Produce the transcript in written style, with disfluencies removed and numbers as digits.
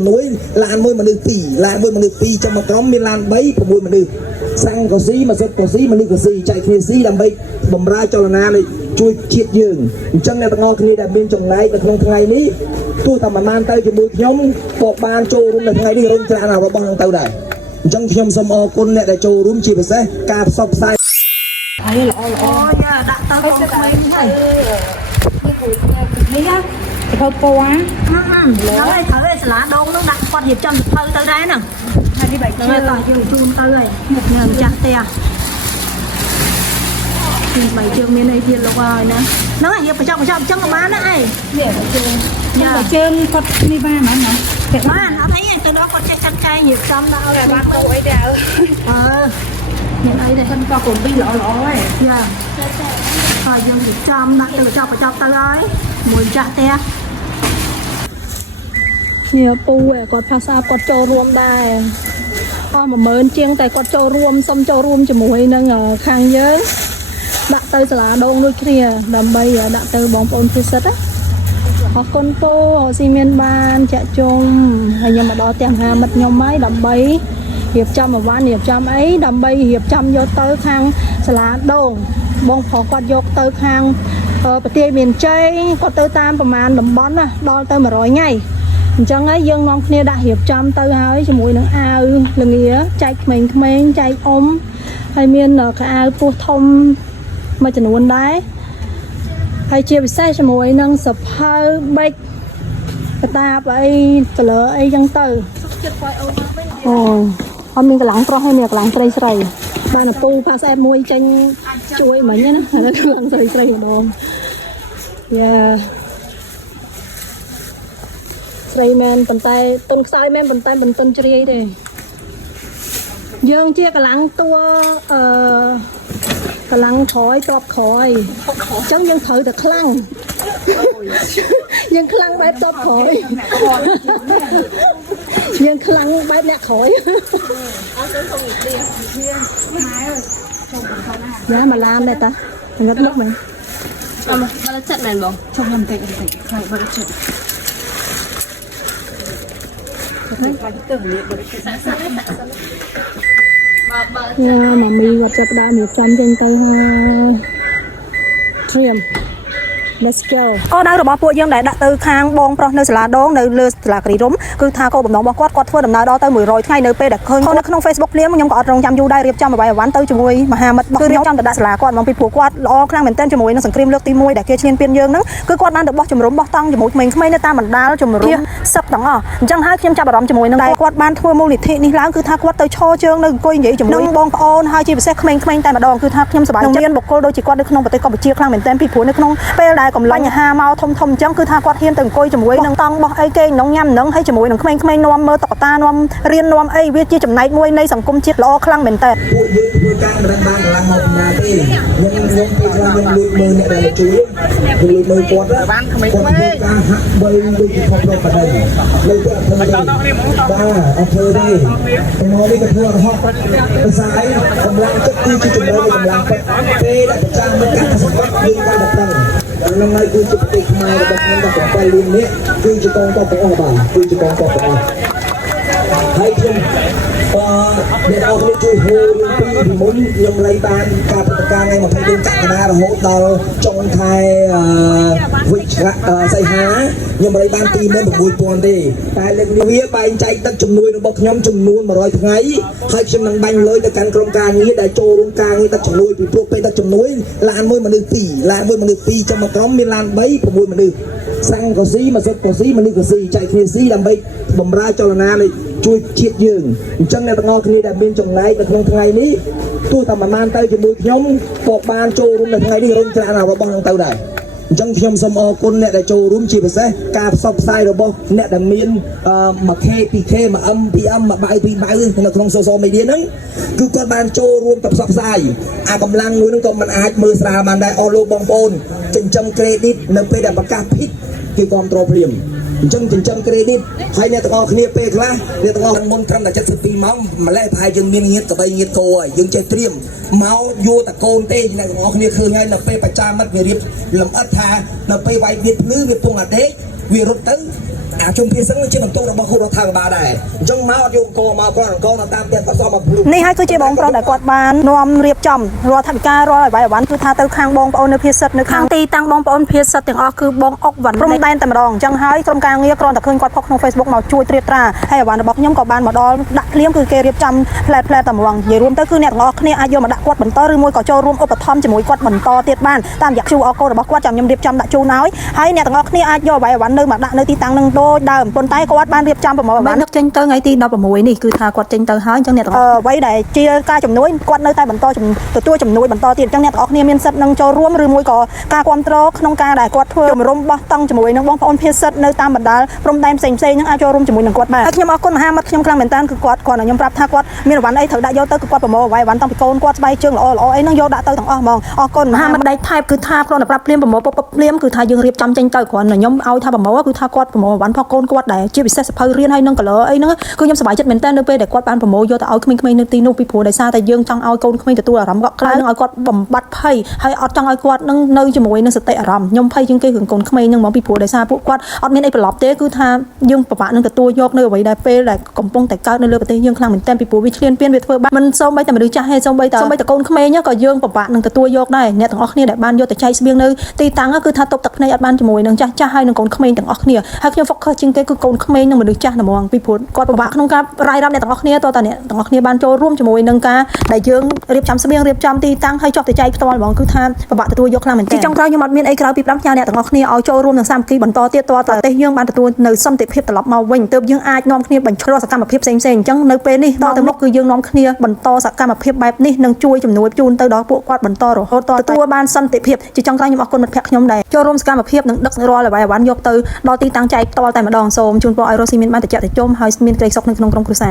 ចំនួនឡានមួយមនុស្ស2ឡានមួយមនុស្ស2ចាំមកក្រុមមានឡាន3 6មនុស្សសាំងក៏ស៊ីមកសិតក៏ស៊ីមនុស្សក៏ស៊ីចែកគ្នាស៊ីដើម្បីបំរើចលនានៃជួយជាតិយើងអញ្ចឹងអ្នកទាំងអស់គ្នាដែលមានចំណែកនៅក្នុងថ្ងៃនេះទោះតែមិនបានទៅជាមួយខ្ញុំក៏បានចូលរួមនៅថ្ងៃនេះរុញច្រានរបស់នឹងទៅដែរអញ្ចឹងខ្ញុំសូមអរគុណអ្នកដែលចូលរួមជាពិសេសការផ្សព្វផ្សាយហើយល្អយ៉ាដាក់ទៅបងក្មេងហើយនេះណាធ្វើពណ៌ហើយត្រូវឯសាលាដងនោះដាក់គាត់រៀបចំសភៅទៅដែរហ្នឹងហើយនេះបែកជឿតោះយើងជូនទៅហើយមុខញ៉ាំចាស់ផ្ទះពីបែកជើងមានអីទៀតលោកហើយណាហ្នឹងហើយយើងបញ្ចប់អញ្ចឹងក៏បានណាអីនេះបែកជើងគាត់នេះបានហ្មងណាបានអត់អីទៅដល់គាត់ចេះចាត់ចែងរៀបចំដាក់ឲ្យបានទៅអីដែរមានអីដែលខ្ញុំក៏កុំពីល្អហើយយ៉ាហើយយើងរៀបចំដាក់ទៅបញ្ចប់ទៅហើយមួយចាស់ផ្ទះនេះពូគាត់ភាសាគាត់ចូលរួមដែរអស់10000ជាងតែគាត់ចូលរួមសុំចូលរួមជាមួយនឹងខាងយើងដាក់ទៅសាលាដងដូចគ្នាដើម្បីដាក់ទៅបងប្អូនពិសិដ្ឋណាអរគុណពូស៊ីមានបានចាក់ជុំហើយខ្ញុំមកដល់ផ្ទះមហាមិត្តខ្ញុំហើយដើម្បីរៀបចំអវ៉ាន់រៀបចំអីដើម្បីរៀបចំយកទៅខាងសាលាដងបងប្រុសគាត់យកទៅខាងប្រទេសមានជ័យគាត់ទៅតាមប្រមាណតំបន់ណាដល់ទៅ100ថ្ងៃអញ្ចឹងហើយយើងនាំគ្នាដាក់រៀបចំទៅហើយជាមួយនឹងអាវលងាចែកក្មេងៗចែកអ៊ំហើយមានខោអាវពោះធំមួយចំនួនដែរហើយជាពិសេសជាមួយនឹងសភៅបេកកតាបអីកលឺអីចឹងទៅអូអត់មានកន្លងប្រុសហើយមានកន្លងស្រីស្រីបានពូផាសអេបមួយចេញជួយមិញណាកន្លងស្រីស្រីម្ដងយ៉ាស្រីមែនប៉ុន្តែទុនខ្សោយមែនប៉ុន្តែមិនទុនជ្រាយទេយើងជាកន្លងតួកន្លងក្រោយតបក្រោយអញ្ចឹងយើងត្រូវតែខ្លាំងយើងខ្លាំងបែបតបក្រោយយើងខ្លាំងបែបអ្នកក្រោយយ៉ាមកឡានដែរតាងឹតមុខមែនបាល់ចិត្តមែនបងជុំបន្តិចហើយបាល់ចិត្តយ៉ាម៉ាមីគាត់ចាប់ដើមរៀបចំចេញទៅហើយធៀម Let's go គោលដៅរបស់ពួកយើងដែលដាក់ទៅខាងបងប្រុសនៅសាលាដងនៅលើសាលាគិរីរំគឺថាគោលបំណងរបស់គាត់ធ្វើដំណើរដល់ទៅ100ថ្ងៃនៅពេលដែលឃើញនៅក្នុង Facebook ភ្លាមខ្ញុំក៏អត់រងចាំយូរដែររៀបចំអ្វីអវ៉ាន់ទៅជាមួយមហាមិត្តគឺរៀបចំទៅដាក់សាលាគាត់មកពីព្រោះគាត់ល្អខ្លាំងមែនទែនជាមួយនឹងសង្គ្រាមលើកទី1ដែលគេឈ្លានពានយើងហ្នឹងគឺគាត់បានទៅបោះជំរំបោះតង់ជាមួយក្មេងៗនៅតាមបណ្ដាលជំរំសឹកទាំងអស់អញ្ចឹងហើយខ្ញុំចាប់អារម្មណ៍ជាមួយនឹងគាត់បានធ្វើមូលនិធិនេះឡើងគឺថាគាត់ទៅឈរជើងនៅអង្គុយនិយាយជាមួយបងប្អូនហើយជាពិសេសក្មេងៗតែម្ដងគឺថាខ្ញុំសប្បាយចិត្តមានបុគ្គលដូចជាគាត់នៅក្នុងប្រទេសកម្ពុជាខ្លាំងមែនទែនពីព្រោះនៅក្នុងពេលដែលកំឡុងបញ្ហាមកធំអញ្ចឹងគឺថាគាត់ហ៊ានទៅអង្គុយជាមួយនឹងតង់បោះអីគេក្នុងញ៉ាំនឹងហើយជាមួយនឹងក្មេងៗនាំមើលតុក្កតានាំរៀននាំអីវាជាចំណែកមួយនៃសង្គមជាតិល្អខ្លាំងមែនតើពួកយើងធ្វើការមិនបានកន្លងមកពីណាទេខ្ញុំពេលខ្លះខ្ញុំលួចមើលអ្នកដែលជួយខ្ញុំលួចមើលគាត់បានក្មេងៗការហាក់បីដូចជាខុសប្រក្រតីនៅតែអត់ធ្វើទេបាទអត់ធ្វើទេចំណងនេះក៏ធ្វើរហូតភាសាអីកម្លាំងចិត្តគឺជាចំណងកម្លាំងចិត្តពេលដែលប្រចាំមិនកាត់សម្បត្តិយើងបានតែប្រឹងក្នុងហើយគឺជាប្រទេសខ្មែររបស់ខ្ញុំដល់7លាននេះគឺជាកងទ័ពទាំងអស់បាទគឺជាកងទ័ពទាំងអស់ហើយខ្ញុំអ្នកអរគុណជួយហូររឿងពីមុនខ្ញុំលែងបានការប្រតិការថ្ងៃ20កក្កដារហូតដល់ចុងខែវិច្ឆិកាសីហាខ្ញុំលែងបាន26000ទេតែលើកនេះវាបែងចែកទឹកជំនួយរបស់ខ្ញុំចំនួន100ថ្ងៃហើយខ្ញុំនឹងបាញ់លុយទៅកាន់ក្រុមការងារដែលចូលរួមការងារទឹកជំនួយពីព្រោះពេលទឹកជំនួយឡានមួយមនុស្ស2ឡានមួយមនុស្ស2ចាំមកក្រុមមានឡាន3 6មនុស្សសាំងក៏ស៊ីមកសិតក៏ស៊ីមនុស្សក៏ស៊ីចែកគ្នាស៊ីដើម្បីបំរើចលនានៃជួយជាតិយើងអញ្ចឹងអ្នកទាំងអស់គ្នាដែលមានចំណែកនៅក្នុងថ្ងៃនេះទោះតែមិនបានទៅជាមួយខ្ញុំក៏បានចូលរួមនៅថ្ងៃនេះរុញច្រានរបស់នឹងទៅដែរអញ្ចឹងខ្ញុំសូមអរគុណអ្នកដែលចូលរួមជាពិសេសការផ្សព្វផ្សាយរបស់អ្នកដែលមាន1K 2K 1M 2M 1បៅ2បៅនៅក្នុង social media ហ្នឹងគឺគាត់បានចូលរួមទៅផ្សព្វផ្សាយអាកម្លាំងមួយហ្នឹងក៏មិនអាចមើលស្រាលបានដែរអស់លោកបងប្អូនចិញ្ចឹម credit នៅពេលដែលប្រកាសភិកគឺគ្រប់គ្រងព្រាមអញ្ចឹងចិញ្ចឹម credit ហើយអ្នកទាំងអស់គ្នាពេលខ្លះអ្នកទាំងអស់មុនត្រឹមតែ72ម៉ោងម្លេះប្រហែលយើងមានងៀត3ងៀតគោហើយយើងចេះត្រៀមមកយកតកូនទេអ្នកទាំងអស់គ្នាឃើញហើយនៅពេលបច្ចាមិត្តវារៀបលំអិតថានៅពេលវាយវាភ្លឺវាពងអាដេក វារត់ទៅអាចុំភាសឹងជាបន្ទុករបស់គូរដ្ឋាភិបាលដែរអញ្ចឹងមកយកកមកគាត់អង្គនៅតាមផ្ទះគាត់សមមកព្រោះនេះហើយគឺជាបងប្រុសដែលគាត់បាននាំរៀបចំរដ្ឋាភិការរាល់អ្វីអ្វីគឺថាទៅខាងបងប្អូននៅភាគសិទ្ធនៅខាងទីតាំងបងប្អូនភាគសិទ្ធទាំងអស់គឺបងអុកវ៉ាន់ព្រំដែនតែម្ដងអញ្ចឹងហើយក្រុមការងារគ្រាន់តែឃើញគាត់ផុសក្នុង Facebook មកជួយត្រៀបត្រាហើយអ្វីរបស់ខ្ញុំក៏បានមកដល់ដាក់ភ្លាមគឺគេរៀបចំផ្លែតតែម្ដងនិយាយរួមទៅគឺអ្នកទាំងអស់គ្នាអាចយកមកដាក់គាត់បន្តឬមួយក៏ចូលរួមឧបត្ថម្ភជាមួយគាត់បន្តទៀតបានតាមរយៈ QR code របស់គាត់ចាំខ្ញុំរៀបចំដាក់ជូនហើយហើយអ្នកទាំងអស់គ្នាអាចយកអ្វីអ្វីនៅមកដាក់នៅទីតាំងនឹងដូចដើមប៉ុន្តែគាត់បានរៀបចំប្រមូលបានដឹកចេញទៅថ្ងៃទី16នេះគឺថាគាត់ចេញទៅហើយអញ្ចឹងអ្នកទាំងអស់អ្វីដែលជាការជំនួយគាត់នៅតែបន្តទទួលជំនួយបន្តទៀតអញ្ចឹងអ្នកទាំងអស់គ្នាមានសិទ្ធិនឹងចូលរួមឬមួយក៏ការគ្រប់គ្រងក្នុងការដែលគាត់ធ្វើជំរុំបោះតង់ជាមួយនឹងបងប្អូនភាគសិទ្ធនៅតាមបណ្ដាលព្រំដែនផ្សេងៗហ្នឹងអាចចូលរួមជាមួយនឹងគាត់បានហើយខ្ញុំអរគុណមហាមិត្តខ្ញុំខ្លាំងមែនតើគឺគាត់គាត់ខ្ញុំប្រាប់ថាគាត់មានអីវ៉ាន់អីត្រូវដាក់យកទៅគឺគាត់ប្រមូលអ្វីវ៉ាន់តាំងពីកូនគាត់ស្បែកជើងល្អល្អអីហ្នឹងយកដាក់ទៅទាំងអស់ហ្មងអរគុណមហាមិត្តដៃថែបគឺថាគ្រាន់តែប្រាប់ភ្លាមប្រមូលពុបភ្លាមគឺថាយើងរៀបចំចេញទៅគ្រាន់តែខ្ញុំឲ្យថាប្រមូលគឺថាគាត់ប្រមូលអីវ៉ាន់ផងកូនគាត់ដែលជាពិសេសសភៅរៀនហើយនឹង color អីហ្នឹងគឺខ្ញុំសប្បាយចិត្តមែនតើនៅពេលដែលគាត់បានប្រមូលយកទៅឲ្យក្មេងៗនៅទីនោះពីព្រោះដោយសារតែយើងចង់ឲ្យកូនក្មេងទទួលអារម្មណ៍កក់ក្ដៅនឹងឲ្យគាត់បំបត្តិភ័យហើយអត់ចង់ឲ្យគាត់នឹងនៅជាមួយនឹងសតិអារម្មណ៍ខ្ញុំភ័យជាងគេរឿងកូនក្មេងហ្នឹងហ្មងពីព្រោះដោយសារពួកគាត់អត់មានអីប្រឡប់ទេគឺថាយើងពិបាកនឹងទទួលយកនៅអ្វីដែលពេលដែលកំពុងតែកើតនៅលើប្រទេសយើងខ្លាំងមែនតើពីព្រោះវាឈ្លានពានវាធ្វើបាបមិនសូម្បីតែមនុស្សចាស់ទេសូម្បីតែកូនក្មេងក៏យើងពិបាកនឹងទទួលយកដែរអ្នកទាំងអស់គ្នាដែលបានយកទៅចែកស្បៀងនៅទីតាំងគឺថាទប់ទឹកភ្នែកអត់បានជាមួយនឹងចាស់ចាស់ហើយនឹងកូនក្មេងទាំងអស់គ្នាហើយខ្ញុំ focus ជាងគេគឺកូនក្មេងនិងមនុស្សចាស់ហ្មងពីព្រោះគាត់ពិបាកក្នុងការរាយរាប់អ្នកទាំងអស់គ្នាតើអ្នកទាំងអស់គ្នាបានចូលរួមជាមួយនឹងការដែលយើងរៀបចំស្បៀងរៀបចំទីតាំងហើយចុះទៅចែកផ្ទាល់ហ្មងគឺថាពិបាកទទួលយកខ្លាំងមែនទែនចុងក្រោយខ្ញុំអត់មានអីក្រៅពី5ផ្ញើអ្នកទាំងអស់គ្នាឲ្យចូលរួមនឹងសាមគ្គីបន្តទៀតតើប្រទេសយើងបានទទួលនៅសន្តិភាពត្រឡប់មកវិញទើបយើងអាចនាំគ្នាបញ្ឈរសកម្មភាពផ្សេងៗអញ្ចឹងនៅពេលនេះតទៅមុខគឺយើងនាំគ្នាបន្តសកម្មភាពបែបនេះនឹងជួយជំនួយជូនទៅដល់ពួកគាត់បន្តរហូតទទួលបានសន្តិភាពជាចុងក្រោយខ្ញុំអរគុណមិត្តភក្តិខ្ញុំដែលចូលរួមសកម្មភាពនិងដឹករាល់អ្វីៗយកទៅដល់ទីតាំងចែកផ្ទាល់តែម្ដងសូមជូនពរឲ្យរស់ស៊ីមានបានត្រជាក់ត្រជុំហើយមានក្តីសុខនៅក្នុងក្រុមគ្រួសារ